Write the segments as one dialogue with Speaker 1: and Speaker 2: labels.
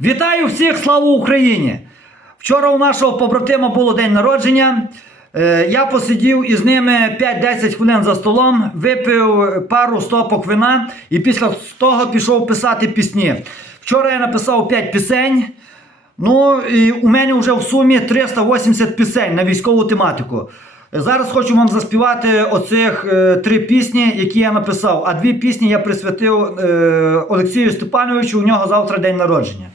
Speaker 1: Вітаю всіх, слава Україні! Вчора у нашого побратима було день народження. Е, Я посидів із ними 5-10 хвилин за столом, випив пару стопок вина і після того пішов писати пісні. Вчора я написав 5 пісень. Ну і у мене вже в сумі 380 пісень на військову тематику. Зараз хочу вам заспівати оцих е, три пісні, які я написав. А дві пісні я присвятив е, Олексію Степановичу. У нього завтра день народження.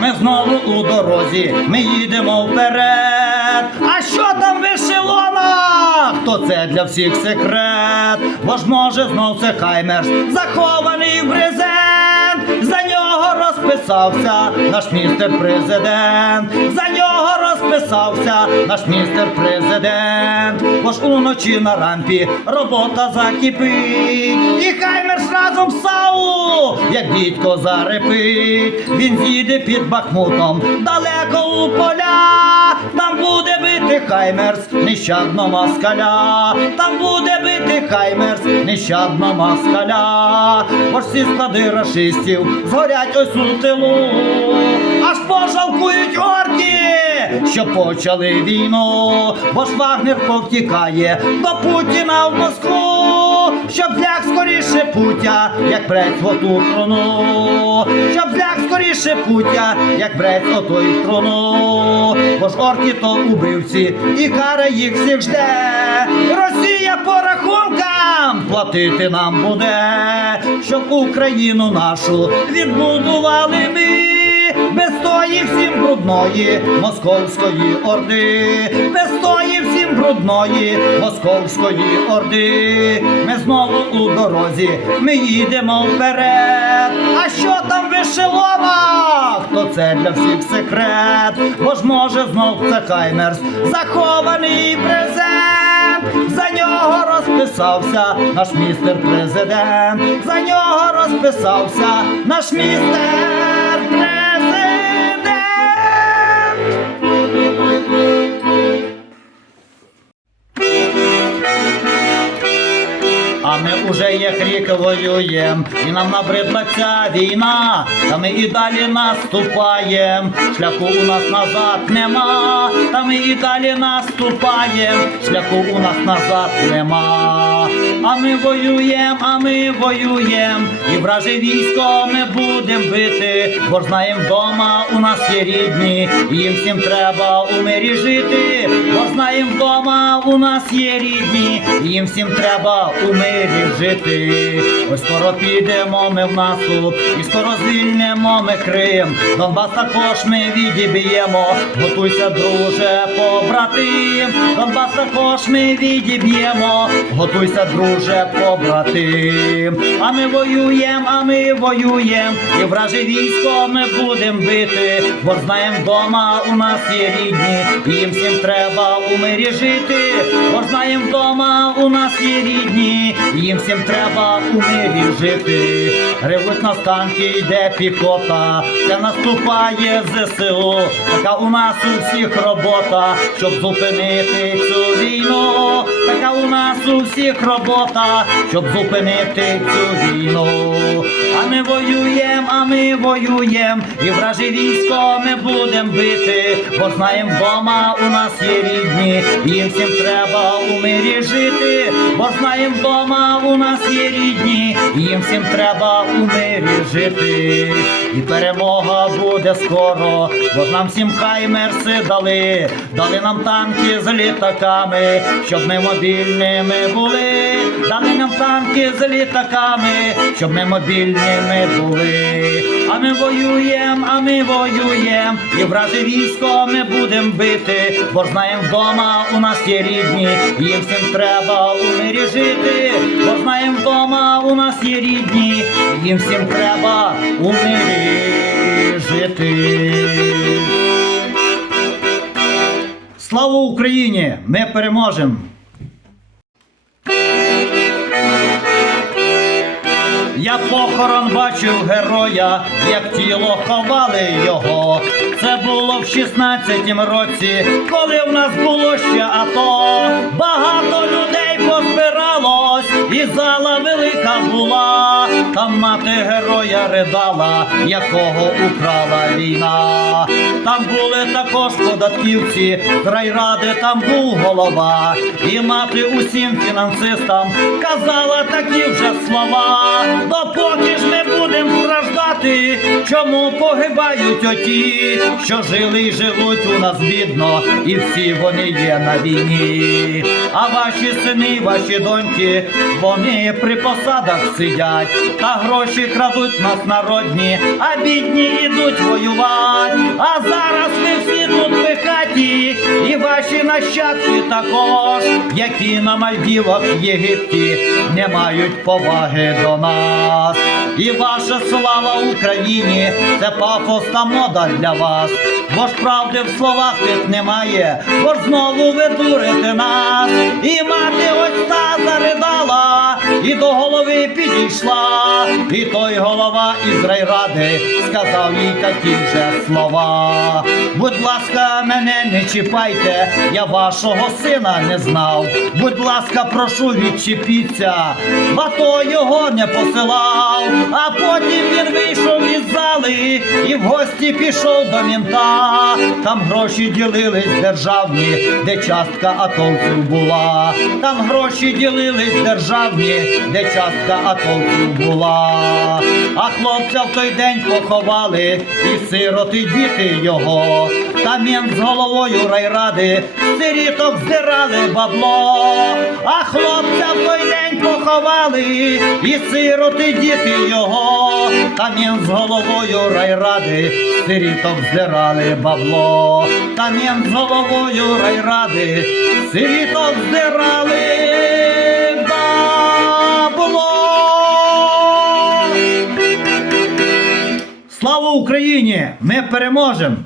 Speaker 1: Ми знову у дорозі, ми їдемо вперед. А що там в ешелонах? То це для всіх секрет. Бо ж може знов це хаймерс, захований в брезент. Розписався наш містер президент. За нього розписався наш містер президент. Бо ж уночі на рампі робота закипить. І хаймерс разом з САУ, як дідько зарепить. Він зійде під Бахмутом далеко у поля. Хаймерс, нещадно москаля. Там буде бити хаймерс, нещадно москаля. Бо ж всі склади рашистів згорять ось у тилу. Аж пожалкують орки, що почали війну. Бо ж Вагнер повтікає до Путіна в Москву. Щоб зляг скоріше путя, як брець в оту трону. Скоріше як брець отой трону. Бо ж орки то убивці, і кара їх всіх жде. Росія по рахункам платити нам буде, щоб Україну нашу відбудували ми. Без тої всім брудної московської орди, без тої всім брудної московської орди. Ми знову у дорозі, ми їдемо вперед. А що там в ешелонах? То це для всіх секрет. Бо ж може знов це хаймерс, захований презент. За нього розписався наш містер президент. За нього розписався наш містер Ми уже як рік воюєм, і нам набридла ця війна, та ми і далі наступаєм, шляху у нас назад нема, та ми і далі наступаєм, шляху у нас назад нема. А ми воюєм, а ми воюєм, і враже військо ми будем бити, бо знаєм вдома у нас є рідні, і їм всім треба у мирі жити, бо знаєм вдома у нас є рідні, їм всім треба у мирі жити. Ось скоро підемо ми в наступ, і скоро звільнимо ми Крим. Донбас також ми відіб'ємо, готуйся, друже, побратим. Донбас також ми відіб'ємо, готуйся, друже, побратим. А ми воюєм, а ми воюєм, і враже військо ми будем бити, бо знаєм вдома у нас є рідні, їм всім треба у мирі жити, знаєм вдома у нас є рідні, їм всім треба у мирі жити. Ревуть на танки, йде піхота, це наступає ЗСУ, така у нас у всіх робота, щоб зупинити цю війну, така у нас у всіх робота, щоб зупинити цю війну. А воюєм, а ми воюєм, і враже військо ми будем бити, бо знаєм вдома у нас є рідні, їм всім треба у мирі жити, бо знаєм вдома у нас є рідні, їм всім треба у мирі жити. І перемога буде скоро, бо нам всім хаймерси дали, дали нам танки з літаками, щоб ми мобільними були, дали нам танки з літаками, щоб ми мобільними були. А ми воюєм, а ми воюєм, і враже військо ми будем бити, бо знаєм вдома у нас є рідні, їм всім треба у мирі жити, бо знаєм вдома у нас є рідні, їм всім треба у мирі жити. Слава Україні! Ми переможемо! Я похорон бачив героя, як тіло ховали його. Це було в 16-тім році, коли в нас було ще АТО. Багато людей позбиралось, і зала велика була. Мати героя ридала, якого украла війна. Там були також податківці, з райради там був голова, і мати усім фінансистам казала такі вже слова. Допоки ж ми будемо страждати, чому погибають оті, що жили й живуть у нас бідно, і всі вони є на війні. А ваші сини, ваші доньки, вони при посадах сидять, та гроші крадуть нас народні, а бідні ідуть воювати. А зараз ви всі тут пихаті, і ваші нащадки також, які на Мальдівах Єгипті не мають поваги до нас. І ваша слава Україні, це пафос та мода для вас. Бо ж правди в словах тих немає, бо ж знову ви дурите нас. І мати ось та заридала, і до голови підійшла, і той голова із райради сказав їй такі вже слова. Будь ласка, мене не чіпайте, я вашого сина не знав. Будь ласка, прошу відчепіться, бато його не посилав. А потім він вийшов із зали і в гості пішов до мінта. Там гроші ділились державні, де частка атовців була. Там гроші ділились державні, де частка атовців була. А хлопця в той день поховали, і сироти діти його. Та мент з головою райради, сиріток здирали бабло. А хлопця в той день поховали, і сироти діти його. Та мент з головою райради, сиріток здирали бабло. Та мент з головою райради, сиріток здирали. Слава Україні! Ми переможемо!